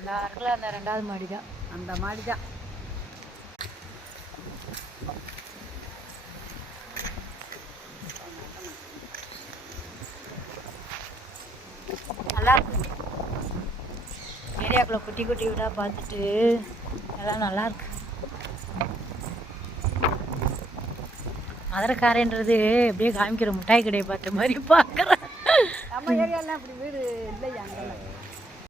அந்த அறையில் அந்த 2வது மாடி தான். அந்த மாடி தான். நல்லா இருக்கு. ஏரியாக்குள்ளே குட்டி குட்டி வீடாக பார்த்துட்டு எல்லாம் நல்லாயிருக்கு. மதுரைக்காரன்றது எப்படியே காமிக்கிற மிட்டாய் கடையை பார்த்த மாதிரி பார்க்குறேன். நம்ம ஏரியாலாம் அப்படி வீடு இல்லையா அங்கெல்லாம்.